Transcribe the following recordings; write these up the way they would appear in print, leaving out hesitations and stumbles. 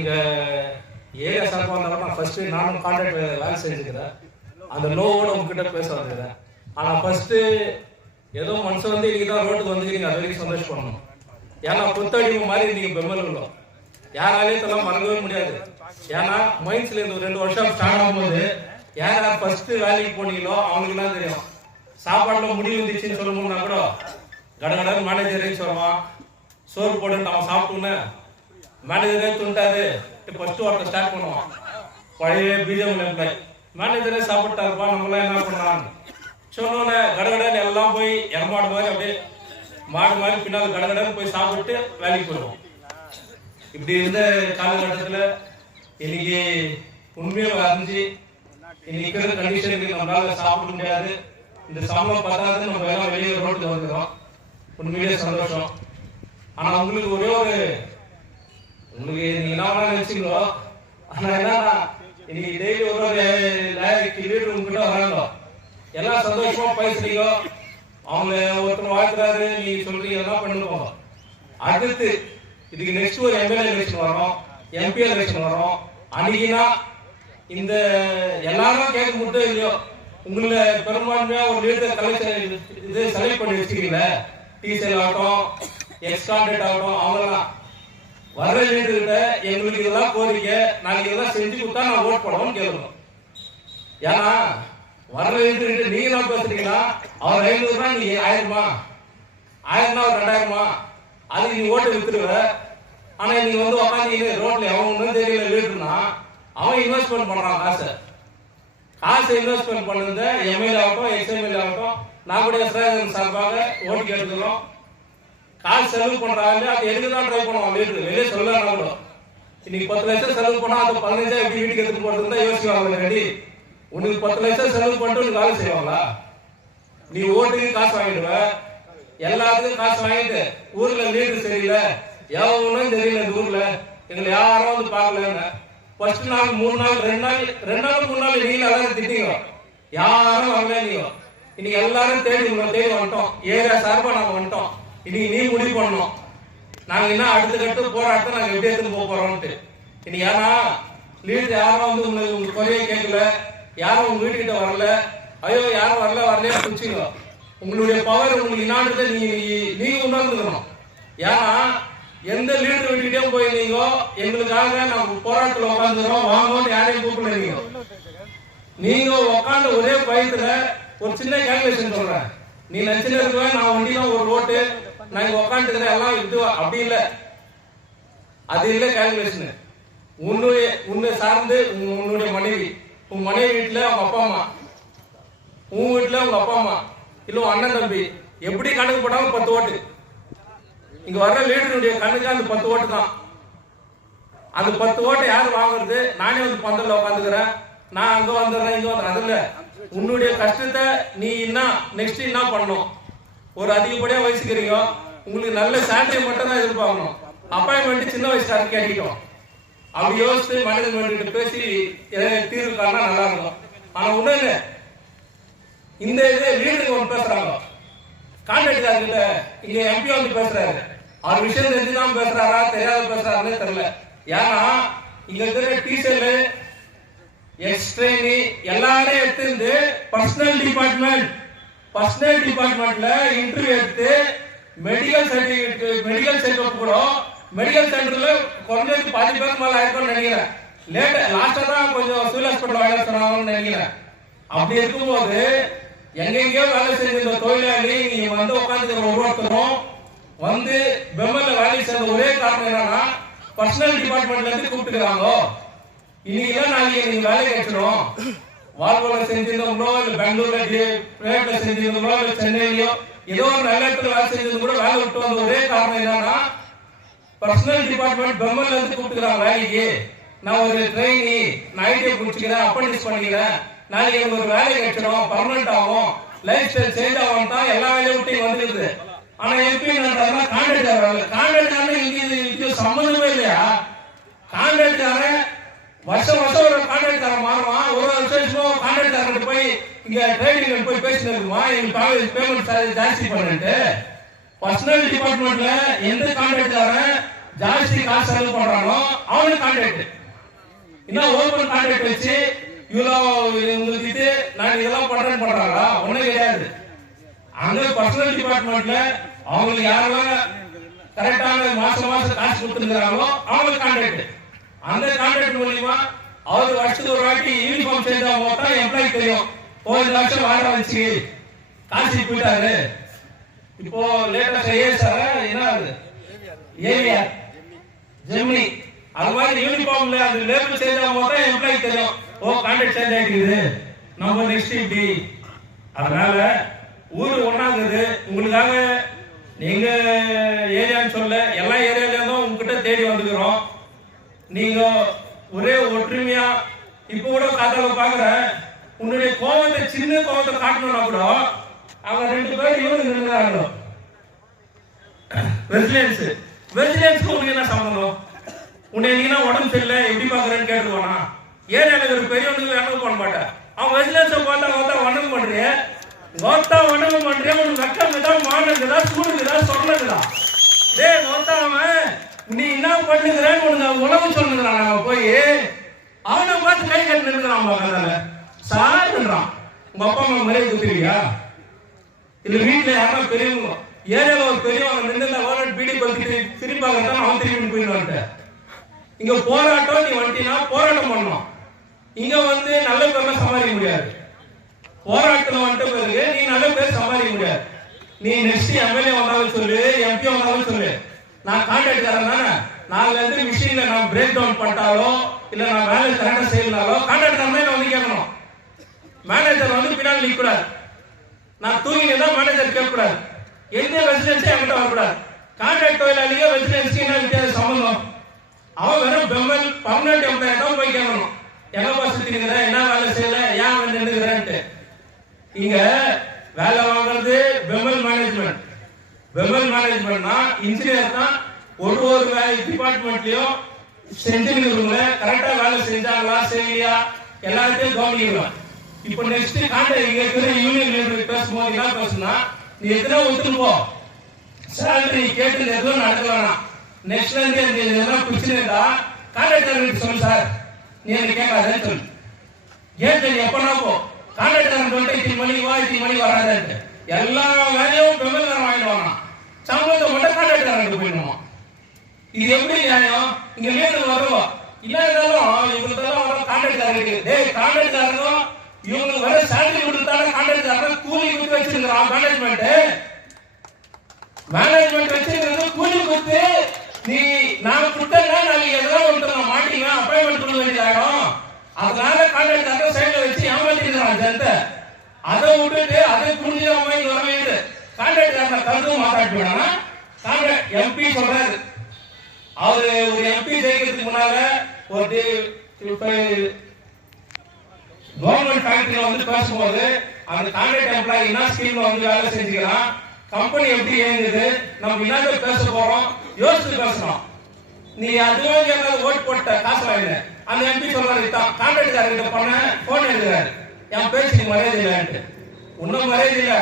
இங்கே ஏரியா சார்பாக இருந்தாலும் நான் ஃபஸ்ட்டு நானும் கான்ட்ராக்ட் வேலை செஞ்சுக்கிறேன். அந்த நோவோட உங்ககிட்ட பேச வந்துக்கிறேன். ஆனால் ஃபஸ்ட்டு ஏதோ மனுஷன் வந்து இன்னைக்கு தான் ரோட்டுக்கு வந்துக்கிறீங்க, அது வரைக்கும் சந்தோஷப்படணும். ஏன்னா புத்தடிமை மாதிரி நீங்கள் பெம்மலுங்களோ யாராலையும் இதெல்லாம் மறக்கவே முடியாது. ஏன்னா மைன்ஸ்ல இந்த 2 வருஷம் ஸ்டார்ட் ஆகும்போது யார் ஃபர்ஸ்ட் வேலைக்கு போனீங்களோ அவங்களுக்குலாம் தெரியும். சாப்பாடுல முடிவு இருந்துச்சுன்னு சொல்லணும்னா கூட கடகடன்னு மேனேஜரே சொல்லுவான், சோறு போட்டு அவன் சாப்பிட்டோன்னு மேனேஜரே துண்டாரு ஃபர்ஸ்ட் ஒர்க்கை ஸ்டார்ட் பண்ணுவான். பழைய பிஜேபி எம்ப்ளாய் மேனேஜரே சாப்பிட்டாருப்பா, நம்மளாம் என்ன பண்ணலான்னு சொன்னோன்னே கடகடன்னு எல்லாம் போய் எரமாடு மாதிரி அப்படியே மாடு மாதிரி பின்னால் கடகடன்னு போய் சாப்பிட்டு வேலைக்கு போயிடுவோம். இப்படி இருந்த காலகட்டத்தில் இன்னைக்கு உண்மையை அறிஞ்சு இன்னைக்கு இருக்கிற கண்டிஷனுக்கு நம்மளால சாப்பிட முடியாது, இந்த சம்பளம் பார்த்தாது நம்ம எல்லாம் வெளியே ரோட்டுக்கு வந்துடும். உண்மையிலே சந்தோஷம். ஆனா உங்களுக்கு ஒரே ஒரு உங்களுக்கு நீங்க என்ன நினைச்சீங்களோ, ஆனா என்னன்னா இன்னைக்கு டெய்லி ஒரு லீடர் உங்ககிட்ட வராங்க, எல்லாம் சந்தோஷமா பேசுறீங்க, அவங்க ஒருத்தர் வாழ்த்துறாரு, நீங்க சொல்றீங்க எல்லாம் பண்ணுவோம். அடுத்து இதுக்கு நெக்ஸ்ட் ஒரு எம்எல்ஏ எலெக்ஷன் வரும், எம்பி எலெக்ஷன் வரும். அன்னைக்குனா இந்த எல்லாரும் கேட்க மட்டும் இல்லையோ, உங்களை பெரும்பான்மையா ஒரு லீடர் கலெக்ஷன் இது செலக்ட் பண்ணி வச்சுக்கிறீங்களே, டீச்சர் ஆகட்டும், எக்ஸ் கான்ட்ராக்ட் ஆகட்டும், அவங்கெல்லாம் வர்ற லீடர்கிட்ட எங்களுக்கு இதெல்லாம் கோரிக்கை, நாளைக்கு இதெல்லாம் செஞ்சு கொடுத்தா நான் ஓட் போடணும்னு கேட்கணும். ஏன்னா வர்ற லீடர்கிட்ட நீங்க தான் பேசுறீங்கன்னா அவர் 500 ரூபாய், நீங்க 1000 1000 ஒரு 2000 அதுக்கு நீ ஓட்டு வித்துருவ. ஆனா நீங்க வந்து உட்காந்து ரோட்ல எவனும் தெரியல லீடர்னா அவன் இன்வெஸ்ட்மெண்ட் பண்றான் காசை இன்வெஸ்ட்மெண்ட் பண்ணுறது எம்எல்ஏ ஆகட்டும், எக்ஸ்எம்எல்ஏ ஆகட்டும், நான் கூட சார்பாக ஓட்டு கேட்டுக்கிறோம். காசு செலவு பண்றாங்க, அது எதுக்கு தான் ட்ரை பண்ணுவான் லீடர், வெளியே சொல்லலாம் கூட. இன்னைக்கு 10 லட்சம் செலவு பண்ணா அது 15 எப்படி வீட்டுக்கு எடுத்துட்டு போறது தான் யோசிக்குவாங்க. ரெடி உனக்கு 10 லட்சம் செலவு பண்ணிட்டு உனக்கு வேலை செய்வாங்களா? நீ ஓட்டுக்கு காசு வாங்கிடுவ, எல்லாத்துக்கும் காசு வாங்கிட்டு ஊர்ல லீடர் சரியில்லை, எவனும் தெரியல, இந்த ஊர்ல எங்களை யாரும் வந்து பார்க்கல. ஃபர்ஸ்ட் நாள் 3 நாள் 2 நாள் 3 நாள் நீங்க எல்லாரும் திட்டீங்க, யாரும் வரல. நீங்க இன்னைக்கு எல்லாரும் தேடி வந்துட்டோம், ஏரியா சார்பா நாங்க வந்துட்டோம். இன்னைக்கு நீ முடிவு பண்ணணும் நாங்க என்ன அடுத்த கட்டு போராட்டம் நாங்க எப்படி எடுத்துட்டு போறோம்ட்டு. இன்னைக்கு ஏன்னா லீடர் யாரும் வந்து உங்களுக்கு குறைய கேட்கல, யாரும் உங்க வீட்டுக்கிட்ட வரல, ஐயோ யாரும் வரலையா பிடிச்சிங்க. உங்களுடைய பவர் உங்களுக்கு என்னான்றதை நீங்க உணர்ந்துக்கணும். ஏன்னா எந்த லீடர் வீட்டுக்கிட்டே போயிருந்தீங்கோ, எங்களுக்காக நம்ம போராட்டத்தில் உட்காந்துக்கிறோம் வாங்கன்னு யாரையும் கூப்பிடுறீங்க. நீங்க உட்காந்து ஒரே பயத்துல ஒரு சின்ன கேல்குலேஷன் சொல்றேன், நீ நினைச்சுன்னு இருக்க நான் வண்டிதான் ஒரு ரோட்டு நான் இங்க உட்காந்துக்கிறேன் எல்லாம் இது அப்படி இல்லை, அது இல்லை கேல்குலேஷன். உன்னை சார்ந்து உன்னுடைய மனைவி, உன் மனைவி வீட்டுல அவங்க அப்பா அம்மா, உன் வீட்டுல உங்க அப்பா அம்மா, இல்ல அண்ணன் தம்பி, எப்படி கணக்கு போட்டாலும் 10 ஓட்டு. இங்க வர்ற லீடருடைய கண்ணுக்கு அந்த 10 ஓட்டு தான். அந்த 10 ஓட்டை யாரு வாங்குறது? நானே வந்து பந்தல்ல உட்காந்துக்கிறேன், நான் அங்க வந்துடுறேன் இங்க வந்துடுறேன். அதுல உன்னுடைய கஷ்டத்தை நீ என்ன நெக்ஸ்ட் என்ன பண்ணணும்? ஒரு அதிகப்படியா வயசுக்கிறீங்க, உங்களுக்கு நல்ல சேலரி மட்டும் தான் எதிர்பார்க்கணும். அப்பாயின்மெண்ட் சின்ன வயசுக்காரருக்கு கேட்டிட்டோம். அப்படி யோசிச்சு மேனேஜ்மெண்ட் பேசி தீர்வு காரணம் நல்லா இருக்கும். ஆனா ஒண்ணு இல்லை, இந்த இது லீடருக்கு ஒன்று பேசுறாங்க, கான்ட்ராக்ட் இங்க எம்பி வந்து பேசுறாரு, அவர் விஷயம் தெரிஞ்சுதான் பேசுறாரா தெரியாத பேசுறாருன்னு தெரியல. ஏன்னா இங்க இருக்கிற டீச்சர்ல எக்ஸ்ட்ரெயினி எல்லாரும் எடுத்து பர்சனல் டிபார்ட்மெண்ட்ல இன்டர்வியூ எடுத்து மெடிக்கல் சர்டிபிகேட் மெடிக்கல் செக்அப் கூட மெடிக்கல் சென்டர்ல குறைஞ்சது 10 பேருக்கு மேல ஆயிருக்கும்னு நினைக்கிறேன். லாஸ்டா தான் கொஞ்சம் சிவில் ஹாஸ்பிட்டல் வேலை சொன்னாங்கன்னு நினைக்கிறேன். அப்படி இருக்கும்போது எங்கெங்கயோ வேலை செஞ்ச இந்த தொழிலாளி நீங்க வந்து உட்காந்துக்கிற ஒவ்வொருத்தரும் வந்து பெம்மல்ல வேலை செய்த ஒரே காரணம் என்னன்னா பர்சனல் டிபார்ட்மெண்ட்ல இருந்து கூப்பிட்டுக்கிறாங்க. இன்னைக்கு நாளைக்கு நீங்க வேலை கிடைச்சிடும். வால்வோல செஞ்சிருந்தோங்களோ இல்ல பெங்களூர்ல பிரைவேட்ல செஞ்சிருந்தோங்களோ இல்ல சென்னையிலயோ ஏதோ ஒரு நல்ல இடத்துல வேலை செஞ்சது கூட வேலை விட்டு வந்த ஒரே காரணம் என்னன்னா பர்சனல் டிபார்ட்மெண்ட் பெம்மல்ல இருந்து கூப்பிட்டுக்கிறாங்க வேலைக்கு. நான் ஒரு ட்ரெயினி, நான் ஐடியா பிடிச்சிக்கிறேன், அப்ரண்டிஸ் பண்ணிக்கிறேன், நாளைக்கு எனக்கு ஒரு வேலை கிடைச்சிடும், பர்மனன்ட் ஆகும், லைஃப் ஸ்டைல் சேஞ்ச் ஆகும் தான் எல்லா வேலையும் விட்டு வந்துருக்குது. ஆனா எம்பி என்ன கான்ட்ராக்ட் இங்க சம்பந்தமே இல்லையா? கான்ட்ராக்ட் வருஷம் ஒரு கான்ட்ராக்ட் மாறுவான், ஒரு வருஷம் கான்ட்ராக்ட் போய் இங்க ட்ரைனிங் போய் பேசிட்டு இருக்குமா எங்களுக்கு பேமெண்ட் ஜாஸ்தி பண்ணிட்டு. பர்சனல் டிபார்ட்மெண்ட்ல எந்த கான்ட்ராக்ட் ஜாஸ்தி காசு செலவு பண்றானோ அவனுக்கு கான்ட்ராக்ட். இன்னும் ஓபன் கான்ட்ராக்ட் வச்சு இவ்வளோ உங்களுக்கு இது நான் இதெல்லாம் பண்றாங்களா? ஒன்றும் கிடையாது. அங்க பர்சனல் டிபார்ட்மெண்ட்ல அவங்களுக்கு யாரெல்லாம் கரெக்டான மாசம் காசு கொடுத்துருக்காங்களோ அவங்களுக்கு கான்ட்ராக்ட். அந்த கான்ட்ராக்ட் மூலியமா அவர் வருஷத்துக்கு ஒரு வாட்டி யூனிஃபார்ம் செஞ்சா தான் எம்ப்ளாய்க்கு தெரியும். ஒரு லட்சம் வாடகை வச்சு காசு போயிட்டாரு. இப்போ லேட்டஸ்ட் ஏஎஸ்ஆர் என்ன ஏவிஆர் ஜெமினி அது மாதிரி யூனிஃபார்ம்ல அந்த லேபிள் செஞ்சா தான் எம்ப்ளாய்க்கு தெரியும். ஓ கான்ட்ராக்ட் சேஞ்ச் ஆகிடுது, நம்ம நெக்ஸ்ட் இப்படி. அதனால ஊரு ஒன்னாகுது. உங்களுக்காக நீங்க ஏரியான்னு சொல்ல எல்லா ஏரியால இருந்தும் உங்ககிட்ட தேடி வந்துக்கிறோம். நீங்க ஒரே ஒற்றுமையா இப்ப கூட காத்தால பாக்குறேன். உன்னுடைய கோவத்தை சின்ன கோவத்தை காட்டணும்னா கூட அவங்க 2 பேர் இவனுக்கு இருந்தாங்க. வெஜிலன்ஸ்க்கு உனக்கு என்ன சம்பந்தம்? உன்னை நீங்க உடம்பு சரியில்லை எப்படி பாக்குறேன்னு கேட்டுருவானா? ஏரியால ஒரு பெரியவனுக்கு வணக்கம் பண்ண மாட்டேன். அவன் வெஜிலன்ஸை பார்த்தா வணக்கம் பண்றிய வணக்கம் பண்றிய உனக்கு வெக்கங்குதா மானங்குதா சூடுக்குதா சொன்னதுதா? டேய் அவன் நீ என்ன பண்ணுகிறேன்னு உனக்கு உணவு சொன்னதுறான். அவன் போய் அவனை பார்த்து கை கட்டி நின்றுக்கிறான். சாருன்றான். உங்க அப்பா அம்மா மரியாதை கொடுத்துருவியா? இல்ல வீட்டுல யாரும் பெரியவங்க ஏரியால ஒரு பெரியவங்க நின்று பீடி பறிச்சுட்டு திருப்பாங்க அவன் திரும்பி போயிடுவான்ட்டு. இங்க போராட்டம் நீ வந்துட்டீங்கன்னா போராட்டம் பண்ணணும். இங்க வந்து நல்ல பேர்லாம் சமாளிக்க முடியாது. போராட்டம் வந்துட்ட பிறகு நீ நல்ல பேர் சமாளிக்க முடியாது. நீ நெக்ஸ்ட் எம்எல்ஏ வந்தாலும் சொல்லு, எம்பி வந்தாலும் சொல்லு, நான் கான்ட்ராக்ட் தரேன் தானே. நாளைல இருந்து மிஷின்ல நான் பிரேக் டவுன் பண்ணிட்டாலோ இல்ல நான் வேலை கரெக்டா செய்யலாலோ கான்ட்ராக்ட் தரமே நான் வந்து கேட்கணும். மேனேஜர் வந்து பின்னாடி நிற்க கூடாது. நான் தூங்கினா மேனேஜர் கேட்க கூடாது. எந்த ரெசிடென்ஸே என்கிட்ட வரக்கூடாது. கான்ட்ராக்ட் தொழிலாளியோ ரெசிடென்ஸுக்கு என்ன வித்தியாச சம்பந்தம்? அவன் வெறும் பெம்மல் பர்மனன்ட் எம்ப்ளாயி தான் போய் கேட்கணும். எங்க பாஸ் தின்னுகிற, என்ன வேலை செய்யல, ஏன் வந்து நின்றுகிறேன்ட்டு. இங்க வேலை வாங்குறது பெம்மல் மேனேஜ்மெண்ட். பெம்மல் மேனேஜ்மெண்ட்னா இன்ஜினியர் தான் ஒரு வேலை டிபார்ட்மெண்ட்லயும் செஞ்சுருக்கிறவங்க கரெக்டா வேலை செஞ்சாங்களா செய்யலையா எல்லாத்தையும் கவனிக்கலாம். இப்போ நெக்ஸ்ட் கான்ட்ராக்ட் இங்க இருக்கிற யூனியன் லீடர் பேசும்போது என்ன பேசுனா, நீ எத்தனை ஒத்துன்னு போ, சேலரி கேட்டு எதுவும் நடக்கலாம். நெக்ஸ்ட் வந்து எதனா பிரச்சனை இருந்தா கான்ட்ராக்டர் சொல்லு சார், நீ எனக்கு கேட்காதேன்னு சொல்லு. கேட்டு எப்பனா போ, கான்ட்ராக்டர் சொல்லிட்டு இத்தனை மணிக்கு வா, இத்தனை மணிக்கு வராது. எல்லா வேலையும் பெம்மெல்லாம் வாங்கிடுவாங்க. சம்பளத்தை மட்டும் கான்ட்ராக்டர் போயிடுவோம். இது எப்படி நியாயம்? இங்க லீடர் வருவோம் இல்லாதாலும் இவங்களுக்கெல்லாம் வர கான்ட்ராக்டர் இருக்கு. டேய் கான்ட்ராக்டரும் இவங்களுக்கு வர சேலரி கொடுத்தாலும் கான்ட்ராக்டர் கூலி கொடுத்து வச்சிருக்கிறான். மேனேஜ்மெண்ட் வச்சிருக்கிறது கூலி கொடுத்து நீ நான் கொடுத்தா நாளைக்கு எதாவது ஒருத்தர் மாட்டீங்கன்னா அப்பாயின்மெண்ட் கொடுக்க வேண்டியதாகும். அதனால கான்ட்ராக்டர் சைட்ல வச்சு ஏமாத்திருக்கிறான் ஜனத்தை. அதை விட்டுட்டு அதை புரிஞ்சுக்காம இங்க வர வேண்டியது. கான்ட்ராக்டர் கருதும் மாத்தாட்டுவானா? கான்ட்ராக்ட் எம்பி சொல்றாரு, அவரு ஒரு எம்பி ஜெயிக்கிறதுக்கு முன்னால ஒரு கவர்மெண்ட் ஃபேக்டரியில வந்து பேசும்போது அந்த கான்ட்ராக்ட் எம்ப்ளாயி என்ன ஸ்கீம்ல வந்து வேலை செஞ்சுக்கிறான், கம்பெனி எப்படி இயங்குது, நம்ம என்ன பேச போறோம் யோசிச்சு பேசணும். நீ அதுவே ஓட்டு போட்ட காசு வாங்க. அந்த எம்பி சொல்றாரு, கான்ட்ராக்டர்கிட்ட பண்ண போன் எடுக்கிறாரு, என் பேச்சு மரியாதை இல்லைன்ட்டு. ஒன்னும் மரியாதை இல்லை.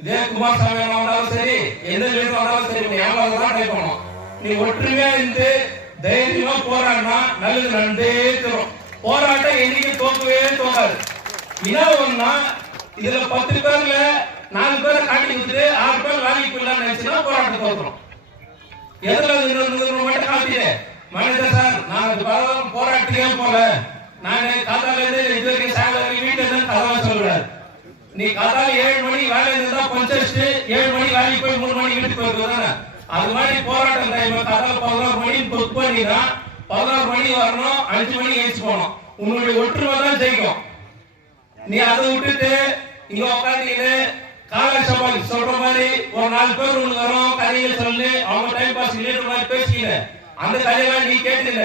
இதே குமாரசாமி வந்தாலும் சரி, எந்த லீடர் வந்தாலும் சரி, நீ ஏமாதான் ட்ரை பண்ணும். நீ ஒற்றுமையா இருந்து தைரியமா போராடினா நல்லது நடந்தே தரும். போராட்டம் என்னைக்கு தோக்கவே தோக்காது. என்ன ஒண்ணா இதுல 10 பேர்ல 4 பேரை காட்டி கொடுத்துட்டு 6 பேர் வேலைக்கு போயிடலாம்னு நினைச்சுன்னா போராட்டம் தோற்றுறோம். எதுல மட்டும் காட்டியே மேனேஜர் சார் நான் போராட்டத்துக்கே போல, நான் காத்தால இருந்து இது வரைக்கும் சாயங்காலம் வீட்டுல இருந்து கதவை சொல்றாரு. நீ காத்தால 7 மணிக்கு வேலை இருந்தா பஞ்சடிச்சு 7 மணிக்கு வேலைக்கு போய் 3 மணிக்கு வீட்டுக்கு போயிருக்காங்க. அது மாதிரி போராட்டம் டைம் காத்தால 11 மணிக்கு புக் பண்ணினா 11 மணிக்கு வரணும், 5 மணிக்கு எழுச்சி போகணும். உன்னுடைய ஒற்றுமை தான் ஜெயிக்கும். நீ அதை விட்டுட்டு இங்க உட்காந்து கால சவால் சொல்ற மாதிரி ஒரு 4 பேர் ஒண்ணு வரும் கதைகள் சொல்லு, அவங்க டைம் பாஸ் லீடர் மாதிரி பேசிக்கல. அந்த கதையெல்லாம் நீ கேட்டுல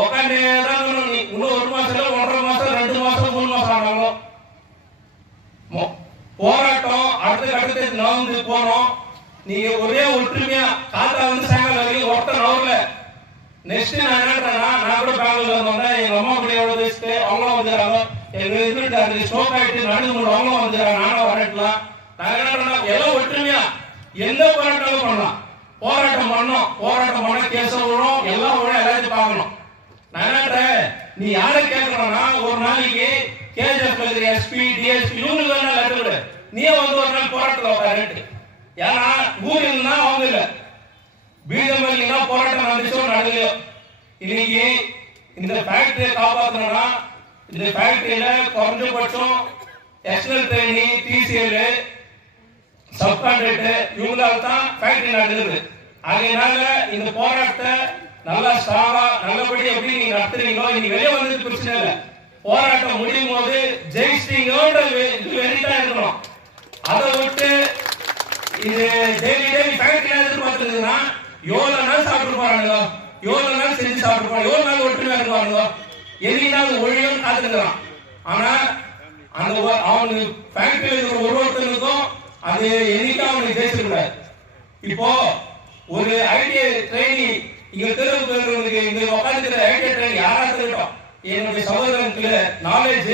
உட்காந்து தான் நீ இன்னும் 1 மாசம் 1.5 மாசம் 2 மாசம் 3 மாசம் ஆனாலும் போராட்டம் அடுத்து நவந்து போனோம். நீங்க ஒரே ஒற்றுமையா காத்தா வந்து சாயங்காலம் வரைக்கும் ஒருத்தர் நவர்ல. நெக்ஸ்ட் நான் என்னன்றேன்னா, நான் கூட பெங்களூர்ல வந்தேன், எங்க அம்மா கூட எவ்வளவு வச்சுட்டு அவங்களும் வந்துடுறாங்க. எங்க இருந்துட்டு ஸ்டோக் ஆயிட்டு நடந்து அவங்களும் வந்துடுறாங்க, நானும் வரட்டுலாம். நான் என்ன எல்லாம் ஒற்றுமையா எந்த போராட்டாலும் பண்ணலாம். போராட்டம் பண்ண கேஸ் விழும், எல்லாம் விழும், எல்லாத்தையும் பார்க்கணும். நான் என்னன்றேன், நீ யாரை கேட்கறோம்னா ஒரு நாளைக்கு கேஜிஎஃப் எஸ்பி டிஎஸ்பி இவங்களுக்கு வேணா லெட்டர் விடு, நீயே வந்து ஒரு நாள் போராட்டத்தில் உட்காரு. ஏன்னா ஊரில் தான் அவங்க இல்லை, பீடமல்லினா போராட்டம் நடந்துச்சோ நடக்கலையோ, இன்னைக்கு இந்த ஃபேக்டரியை காப்பாற்றணும்னா இந்த ஃபேக்டரியில குறைஞ்சபட்சம் external training, TCL, sub contract இவங்களால தான் ஃபேக்டரி நடக்குது. அதனால இந்த போராட்டத்தை நல்லா ஸ்ட்ராங்கா நல்லபடி எப்படி நீங்க நடத்துறீங்களோ, இன்னைக்கு வெளியே வந்தது பிரச்சனை இல்லை, போராட்டம் முடியும் போது ஜெயிச்சிட்டீங்கன்ற இது வெறிட்டா இருக்கணும். அதை விட்டு இது டெய்லி ஃபேக்டரி எதிர்பார்த்துருக்குன்னா எவ்வளவு நாள் சாப்பிட்டு போறாங்க, எவ்வளவு நாள் செஞ்சு சாப்பிட்டு போறாங்க, எவ்வளவு நாள் ஒற்றுமையா இருக்குவாங்க, என்னைக்கு ஒழியும் காத்துக்கிறான். ஆனா அந்த அவனுக்கு ஃபேக்டரியில் இருக்கிற ஒருத்தருக்கும் அது என்னைக்கு அவனுக்கு ஜெயிச்சிருக்கூடாது. இப்போ ஒரு ஐடிஐ ட்ரெயினி இங்க தெருவுக்கு இங்க உட்காந்துக்கிற ஐடிஐ ட்ரெயினி யாரா இருக்கட்டும், என்னுடைய சகோதரனுக்கு நாலேஜ்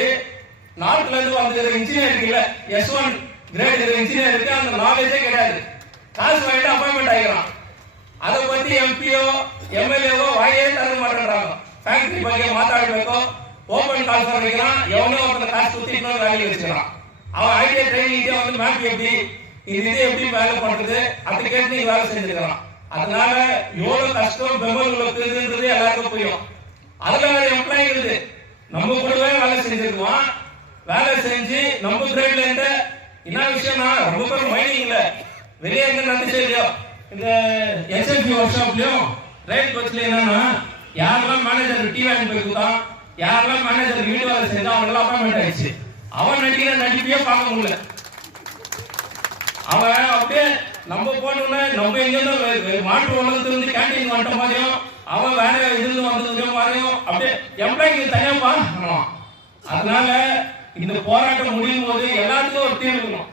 நாட்டுல இருந்து வந்துக்கிற இன்ஜினியருக்கு இல்ல, S1 கிரேட் இருக்கிற இன்ஜினியருக்கு அந்த நாலேஜே கிடையாது, காசு வாங்கிட்டு அப்பாயின்மெண்ட் ஆகிக்கிறான். அதை பத்தி எம்பியோ எம்எல்ஏவோ வாயே தர மாட்டேன்றாங்க. ஃபேக்டரி பத்தி மாத்தாடுறதுக்கோ ஓபன் கால் வைக்கிறான், எவனோ ஒருத்தர் காசு சுத்திட்டு வேலைக்கு வச்சுக்கிறான். அவன் ஐடியா ட்ரைனிங் வந்து மேப் எப்படி இது எப்படி வேலை பண்றது அதை கேட்டு நீங்க வேலை செஞ்சிருக்கிறான். அதனால எவ்வளவு கஷ்டம் பெங்களூருக்கு இருக்குன்றது எல்லாருக்கும் புரியும். அதுல வேற எம்ப்ளாயி இருக்குது, நம்ம கூடவே வேலை செஞ்சிருக்குவான், வேலை செஞ்சு நம்ம கிரேட்ல இருந்து என்ன விஷயம்னா ரொம்ப பேர் மைனிங் இல்ல வெளியே எங்க நடந்துச்சு இல்லையோ, இந்த எஸ்என்பி ஒர்க் ஷாப்லயும் ரயில் கோச்ல என்னன்னா யாரெல்லாம் மேனேஜர் டீ வாங்கி போய் கொடுத்தான், யாரெல்லாம் மேனேஜர் வீட்டு வேலை செஞ்சா அவங்க எல்லாம் அப்பாயின்மெண்ட் ஆயிடுச்சு. அவன் நடிக்கிற நடிப்பையே பார்க்க முடியல. அவன் அப்படியே நம்ம போனோம்னா நம்ம எங்க மாட்டு உலகத்துல இருந்து கேண்டீன் வந்துட்ட மாதிரியும் அவன் வேற இதுல வந்தது மாதிரியும் அப்படியே எம்ப்ளாய்க்கு தனியா பார்க்கணும். அதனால இந்த போராட்டம் முடியும் போது எல்லாத்துக்கும் ஒரு தீர்வு இருக்கணும்.